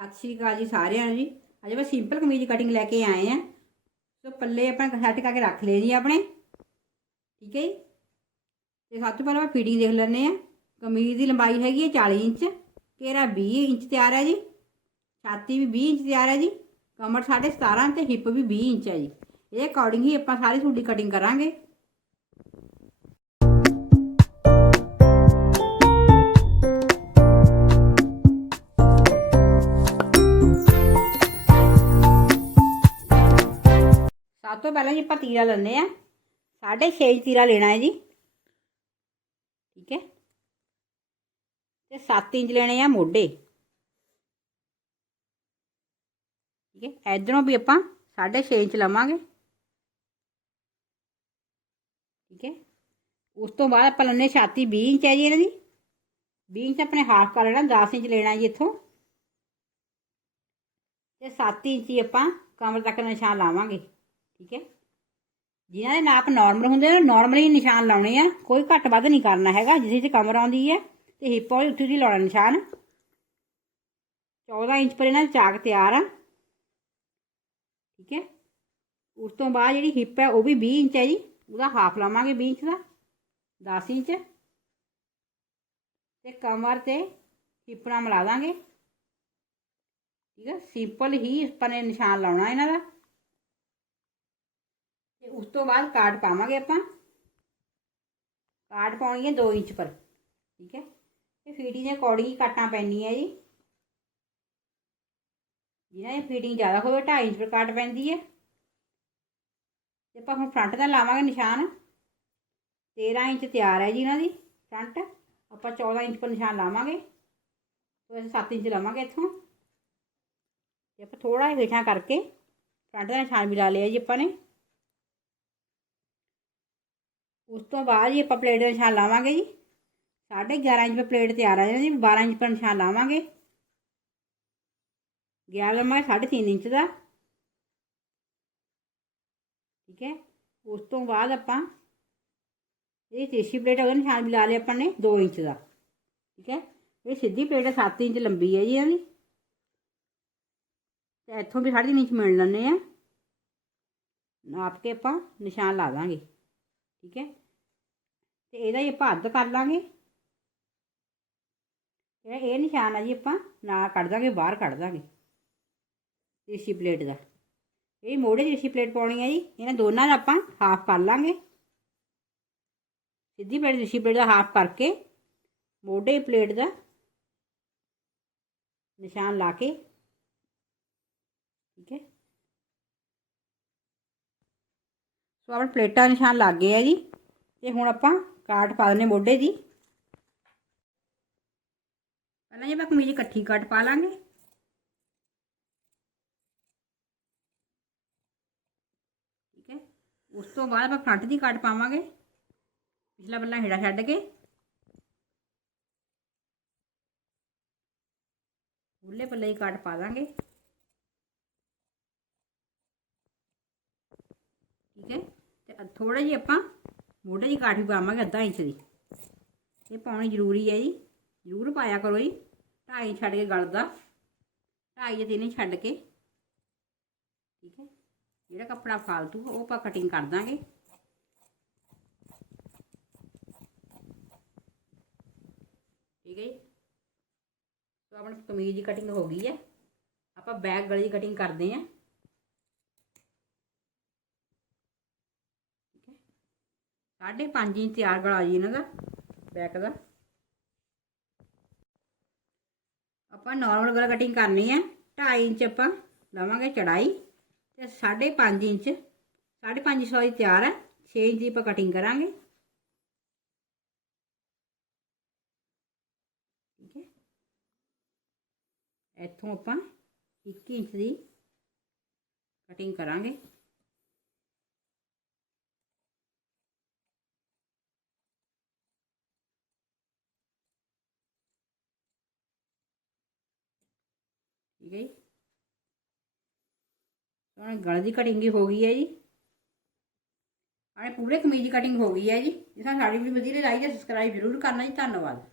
ਸਤਿ ਸ਼੍ਰੀ ਅਕਾਲ ਜੀ ਸਾਰਿਆਂ ਨੂੰ ਜੀ। ਅੱਜ ਆਪਾਂ ਸਿੰਪਲ ਕਮੀਜ਼ ਕਟਿੰਗ ਲੈ ਕੇ ਆਏ ਆ ਸੋ ਪੱਲੇ ਆਪਾਂ ਸੈੱਟ ਕਰਕੇ ਰੱਖ ਲਏ ਜੀ ਆਪਣੇ। ਠੀਕ ਹੈ ਜੀ। ਤੇ ਸਭ ਤੋਂ ਪਹਿਲਾਂ ਆਪਾਂ ਫਿਟਿੰਗ ਦੇਖ ਲੈਂਦੇ ਆ ਕਮੀਜ਼ ਦੀ ਲੰਬਾਈ ਹੈਗੀ ਹੈ 40 ਇੰਚ। ਘੇਰਾ 20 ਇੰਚ ਤਿਆਰ ਹੈ ਜੀ। ਛਾਤੀ ਵੀ 20 ਇੰਚ ਤਿਆਰ ਹੈ ਜੀ। ਕਮਰ 17.5 ਤੇ ਹਿੱਪ ਵੀ 20 ਇੰਚ ਹੈ ਜੀ। ਇਹ ਅਕੋਰਡਿੰਗ ਹੀ ਆਪਾਂ ਸਾਰੀ ਤੁਹਾਡੀ ਕਟਿੰਗ ਕਰਾਂਗੇ। ਸਭ ਤੋਂ ਪਹਿਲਾਂ ਜੀ ਆਪਾਂ ਤੀਰਾ ਲੈਂਦੇ ਆ 6.5 ਇੰਚ ਤੀਰਾ ਲੈਣਾ ਹੈ ਜੀ। ਠੀਕ ਹੈ। ਤੇ 7 ਇੰਚ ਲੈਣੇ ਆ ਮੋਢੇ। ਠੀਕ ਹੈ। ਇਧਰੋਂ ਵੀ ਆਪਾਂ 6.5 ਇੰਚ ਲਵਾਂਗੇ। ਠੀਕ ਹੈ। ਉਸ ਤੋਂ ਬਾਅਦ ਆਪਾਂ ਲੈਣੇ ਛਾਤੀ 20 ਇੰਚ ਹੈ ਜੀ ਇਹਨਾਂ ਦੀ। 20 ਇੰਚ ਆਪਣੇ ਹਾਫ ਕਰ ਲੈਣਾ 10 ਇੰਚ ਲੈਣਾ ਜੀ ਇੱਥੋਂ। ਤੇ 7 ਇੰਚ ਆਪਾਂ ਕਮਰ ਤੱਕ ਨਿਸ਼ਾਨ ਲਾਵਾਂਗੇ। ਠੀਕ ਹੈ? ਜਿਨ੍ਹਾਂ ਦੇ ਨਾਪ ਨਾਰਮਲ ਹੁੰਦੇ ਨੇ ਨਾਰਮਲ ਹੀ ਨਿਸ਼ਾਨ ਲਾਉਣੇ ਆ। ਕੋਈ ਘੱਟ ਵੱਧ ਨਹੀਂ ਕਰਨਾ ਹੈਗਾ, ਜਿਸ 'ਚ ਕਮਰ ਆਉਂਦੀ ਹੈ ਤੇ ਹਿੱਪ ਹੋਈ ਉੱਥੇ ਦੀ ਲਾਉਣਾ ਨਿਸ਼ਾਨ। 14 ਇੰਚ ਪਰ ਇਹਨਾਂ ਦਾ ਚਾਕ ਤਿਆਰ ਆ। ਠੀਕ ਹੈ? ਉਸ ਤੋਂ ਬਾਅਦ ਜਿਹੜੀ ਹਿੱਪ ਹੈ, ਉਹ ਵੀ 20 ਇੰਚ ਹੈ ਜੀ। ਉਹਦਾ ਹਾਫ ਲਾਵਾਂਗੇ 20 ਇੰਚ ਦਾ 10 ਇੰਚ। ਤੇ ਕਮਰ ਤੇ ਹਿੱਪ ਨਾਲ ਮਿਲਾ ਦਾਂਗੇ। ਠੀਕ ਹੈ? ਸਿੰਪਲ ਹੀ ਆਪਾਂ ਨੇ ਨਿਸ਼ਾਨ ਲਾਉਣਾ ਇਹਨਾਂ ਦਾ। ਤੇ ਉਸ ਤੋਂ ਬਾਅਦ ਕਾਟ ਪਾਵਾਂਗੇ ਆਪਾਂ। ਕਾਟ ਪਾਉਣੀ ਹੈ 2 ਇੰਚ ਪਰ, ਠੀਕ ਹੈ? ਇਹ ਫੀਟਿੰਗ ਦੇ ਅਕੋਰਡਿੰਗ ਹੀ ਕੱਟਾਂ ਪੈਣੀ ਜੀ। ਜਿਹਨਾਂ ਦੀ ਫੀਟਿੰਗ ਜ਼ਿਆਦਾ ਹੋਵੇ 2.5 ਇੰਚ ਪਰ ਕਾਟ ਪੈਂਦੀ ਹੈ। ਤੇ ਆਪਾਂ ਹੁਣ ਫਰੰਟ ਦਾ ਲਾਵਾਂਗੇ ਨਿਸ਼ਾਨ। 13 ਇੰਚ ਤਿਆਰ ਹੈ ਜੀ ਇਹਨਾਂ ਦੀ ਫਰੰਟ ਆਪਾਂ 14 ਇੰਚ ਪਰ ਨਿਸ਼ਾਨ ਲਾਵਾਂਗੇ। ਤੇ ਅਸੀਂ 7 ਇੰਚ ਲਾਵਾਂਗੇ ਇੱਥੋਂ। ਤੇ ਆਪਾਂ ਥੋੜਾ ਜਿਹਾ ਹੇਠਾਂ ਕਰਕੇ ਫਰੰਟ ਦਾ ਨਿਸ਼ਾਨ ਵੀ ਲਾ ਲਿਆ ਜੀ ਆਪਾਂ ਨੇ। ਉਸ ਤੋਂ ਬਾਅਦ ਜੀ ਆਪਾਂ ਪਲੇਟ ਦਾ ਨਿਸ਼ਾਨ ਲਾਵਾਂਗੇ ਜੀ 11.5 ਇੰਚ 'ਤੇ ਪਲੇਟ ਤਿਆਰ ਆ ਜਾਂਦੀ ਜੀ 12 ਇੰਚ ਪਰ ਨਿਸ਼ਾਨ ਲਾਵਾਂਗੇ ਗਿਆ ਲੰਮਾ 3.5 ਇੰਚ ਦਾ ਠੀਕ ਹੈ ਉਸ ਤੋਂ ਬਾਅਦ ਆਪਾਂ ਇਹ ਤੀਸਰੀ ਪਲੇਟ ਉਹਦਾ ਨਿਸ਼ਾਨ ਵੀ ਲਾ ਲਿਆ ਆਪਾਂ ਨੇ 2 ਇੰਚ ਦਾ ਠੀਕ ਹੈ ਇਹ ਸਿੱਧੀ ਪਲੇਟ 7 ਇੰਚ ਲੰਬੀ ਹੈ ਜੀ ਇਹਦੀ ਤੇ ਇੱਥੋਂ ਵੀ 3.5 ਇੰਚ ਮਿਲ ਲੈਣੇ ਆ ਨਾਪ ਕੇ ਆਪਾਂ ਨਿਸ਼ਾਨ ਲਾ ਦਾਂਗੇ ਠੀਕ ਹੈ ਤੇ ਇਹਦਾ ਹੀ ਆਪਾਂ ਅੱਧ ਕਰ ਲਾਂਗੇ। ਇਹ ਇਹ ਨਿਸ਼ਾਨ ਆ ਜੀ ਆਪਾਂ ਨਾ ਕੱਢ ਦਾਂਗੇ, ਬਾਹਰ ਕੱਢ ਦਾਂਗੇ। ਤੀਸਰੀ ਪਲੇਟ ਦਾ। ਇਹ ਮੋੜੇ ਤੀਸਰੀ ਪਲੇਟ ਪਾਉਣੀ ਹੈ ਜੀ। ਇਹਨਾਂ ਦੋਨਾਂ ਦਾ ਆਪਾਂ ਹਾਫ ਕਰ ਲਾਂਗੇ। ਸਿੱਧੀ ਪਲੇਟ ਤੀਸਰੀ ਪਲੇਟ ਦਾ ਹਾਫ ਕਰਕੇ ਮੋਢੇ ਪਲੇਟ ਦਾ ਨਿਸ਼ਾਨ ਲਾ ਕੇ, ਠੀਕ ਹੈ। ਸੋ ਆਪਣੇ ਪਲੇਟਾਂ ਨਿਸ਼ਾਨ ਲੱਗ ਗਏ ਆ ਜੀ। ਤੇ ਹੁਣ ਆਪਾਂ ਕਾਟ ਪਾ ਦਨੇ ਮੋਢੇ ਦੀ। ਪਹਿਲਾਂ ਜੇ ਆਪਾਂ ਕਮੀਜ਼ ਇਕੱਠੀ ਕੱਟ ਪਾ ਲਾਂਗੇ। ਠੀਕ ਹੈ। ਉਸ ਤੋਂ ਬਾਅਦ ਆਪਾਂ ਫਰੰਟ ਦੀ ਕੱਟ ਪਾਵਾਂਗੇ। ਪਿਛਲਾ ਬੱਲਾ ਹੇੜਾ ਛੱਡ ਕੇ। ਉੱਲੇ ਪੱਲੇ ਹੀ ਕਾਟ ਪਾ ਦਾਂਗੇ। ਠੀਕ ਹੈ। ਤੇ ਥੋੜਾ ਜਿਹਾ ਆਪਾਂ ਮੋਢੇ ਦੀ ਕਾਠੀ ਪਾਵਾਂਗੇ ਅੱਧਾ ਇੰਚ ਦੀ। ਇਹ ਪਾਉਣੀ ਜ਼ਰੂਰੀ ਹੈ ਜੀ। ਜ਼ਰੂਰ ਪਾਇਆ ਕਰੋ ਜੀ। ਢਾਈ ਛੱਡ ਕੇ ਗਲ ਦਾ ਢਾਈ ਜਾਂ ਤਿੰਨ ਛੱਡ ਕੇ। ਠੀਕ ਹੈ। ਜਿਹੜਾ ਕੱਪੜਾ ਫਾਲਤੂ ਉਹ ਆਪਾਂ ਕਟਿੰਗ ਕਰ ਦਾਂਗੇ। ਠੀਕ ਹੈ ਜੀ। ਆਪਣੀ ਕਮੀਜ਼ ਦੀ ਕਟਿੰਗ ਹੋ ਗਈ ਹੈ। ਆਪਾਂ ਬੈਕ ਗਲੇ ਦੀ ਕਟਿੰਗ ਕਰਦੇ ਹਾਂ। 5.5 ਇੰਚ ਤਿਆਰ ਗਲਾ ਜੀ ਇਹਨਾਂ ਦਾ ਬੈਕ ਦਾ। ਆਪਾਂ ਨਾਰਮਲ ਗਲਾ ਕਟਿੰਗ ਕਰਨੀ ਹੈ 2.5 ਇੰਚ ਆਪਾਂ ਲਵਾਂਗੇ ਚੜਾਈ ਤੇ 5.5 ਇੰਚ 5.5 ਸੌਰੀ ਤਿਆਰ ਹੈ 6 ਇੰਚ ਦੀ ਆਪਾਂ ਕਟਿੰਗ ਕਰਾਂਗੇ। ਠੀਕ ਹੈ। ਇੱਥੋਂ ਆਪਾਂ 1 ਇੰਚ ਦੀ ਕਟਿੰਗ ਕਰਾਂਗੇ। ਠੀਕ ਹੈ ਜੀ ਹੁਣ ਗਲ ਦੀ ਕਟਿੰਗ ਹੋ ਗਈ ਹੈ ਜੀ। ਆਣੇ ਪੂਰੇ ਕਮੀਜ਼ ਦੀ ਕਟਿੰਗ ਹੋ ਗਈ ਹੈ ਜੀ। ਜੇ ਤੁਹਾਨੂੰ ਸਾਡੀ ਵੀਡੀਓ ਵਧੀਆ ਲੱਗੀ ਤਾਂ ਸਬਸਕ੍ਰਾਈਬ ਜ਼ਰੂਰ ਕਰਨਾ ਜੀ। ਧੰਨਵਾਦ।